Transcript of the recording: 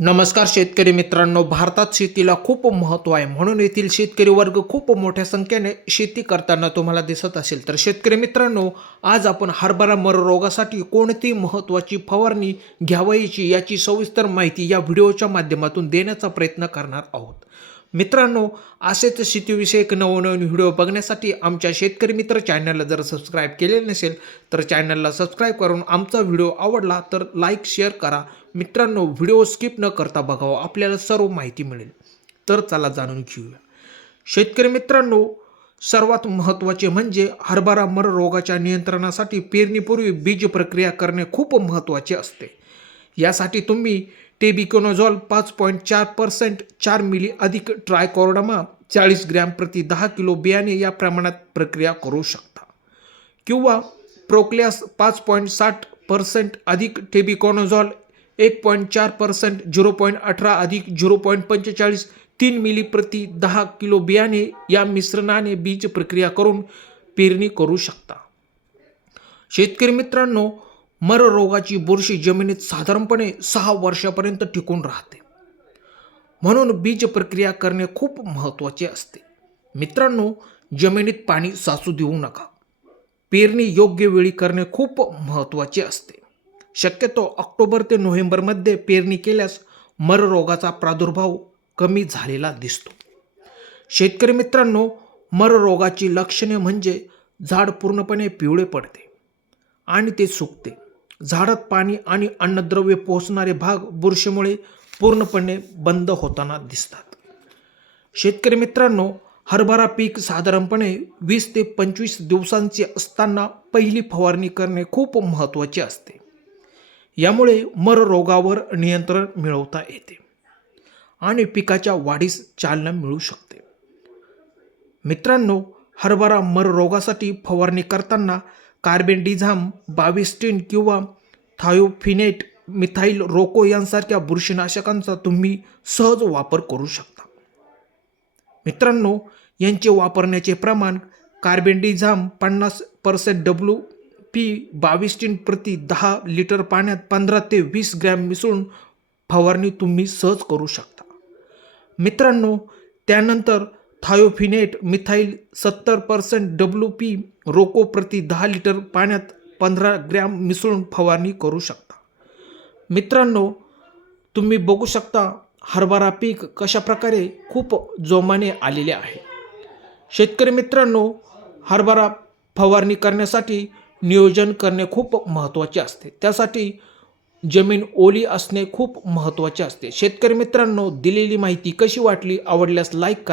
नमस्कार शेतकरी मित्रांनो, भारतात शेतीला खूप महत्त्व आहे. म्हणून येथील शेतकरी वर्ग खूप मोठ्या संख्येने शेती करताना तुम्हाला दिसत असेल. तर शेतकरी मित्रांनो, आज आपण हरभरा मर रोगासाठी कोणती महत्त्वाची फवारणी घ्यावयाची याची सविस्तर माहिती या व्हिडिओच्या माध्यमातून देण्याचा प्रयत्न करणार आहोत. मित्रांनो, असेच शेतीविषयक नवनवीन व्हिडिओ बघण्यासाठी आमच्या शेतकरी मित्र चॅनलला जर सबस्क्राईब केलेले नसेल तर चॅनलला सबस्क्राईब करून आमचा व्हिडिओ आवडला तर लाईक शेअर करा. मित्रांनो, व्हिडिओ स्किप न करता बघावा, आपल्याला सर्व माहिती मिळेल. तर चला जाणून घेऊया. शेतकरी मित्रांनो, सर्वात महत्त्वाचे म्हणजे हरभरा मर रोगाच्या नियंत्रणासाठी पेरणीपूर्वी बीज प्रक्रिया करणे खूप महत्त्वाचे असते. यासाठी तुम्ही टेबिकोनोझॉल 5.4% 4 मिली अधिक ट्रायकोडर्मा 40 ग्रॅम प्रति 10 किलो बियाणे या प्रमाणात प्रक्रिया करू शकता. किंवा प्रोक्लियास 5.60% अधिक टेबिकोनोझॉल 1.4% 0.18 अधिक 0.45 3 मिली प्रति 10 किलो बियाणे या मिश्रणाने बीज प्रक्रिया करून पेरणी करू शकता. शेतकरी मित्रांनो, मर रोगाची बुरशी जमिनीत साधारणपणे 6 वर्षापर्यंत टिकून राहते. म्हणून बीज प्रक्रिया करणे खूप महत्त्वाचे असते. मित्रांनो, जमिनीत पाणी साचू देऊ नका. पेरणी योग्य वेळी करणे खूप महत्त्वाचे असते. शक्यतो ऑक्टोबर ते नोव्हेंबरमध्ये पेरणी केल्यास मर रोगाचा प्रादुर्भाव कमी झालेला दिसतो. शेतकरी मित्रांनो, मर रोगाची लक्षणे म्हणजे झाड पूर्णपणे पिवळे पडते आणि ते सुकते. झाडात पाणी आणि अन्नद्रव्य पोहोचणारे भाग बुरशीमुळे पूर्णपणे बंद होताना दिसतात. शेतकरी मित्रांनो, हरभरा पीक साधारणपणे 20 ते 25 दिवसांचे असताना पहिली फवारणी करणे खूप महत्त्वाचे असते. यामुळे मर रोगावर नियंत्रण मिळवता येते आणि पिकाच्या वाढीस चालना मिळू शकते. मित्रांनो, हरभरा मर रोगासाठी फवारणी करताना कार्बेंडिझाम 22 किंवा थायोफिनेट मिथाइल रोको यांसारख्या बुरशीनाशकांचा तुम्ही सहज वापर करू शकता. मित्रांनो, यांचे वापरण्याचे प्रमाण कार्बेंडिझाम 50% WP 22 प्रति 10 लिटर पाण्यात 15 ते 20 ग्रॅम मिसळून फवारणी तुम्ही सहज करू शकता. मित्रांनो, त्यानंतर थायोफिनेट मिथाइल 70% WP रोको प्रति 10 लिटर पाण्यात 15 ग्रॅम मिसळून फवारणी करू शकता. मित्रांनो, तुम्ही बघू शकता हरभरा पीक कशा प्रकारे खूप जोमाने आलेले आहे. शेतकरी मित्रांनो, हरभरा फवारणी करण्यासाठी नियोजन करणे खूप महत्त्वाचे असते. त्यासाठी जमीन ओली असणे खूप महत्त्वाचे असते. शेतकरी मित्रांनो, दिलेली माहिती कशी वाटली? आवडल्यास लाईक करा.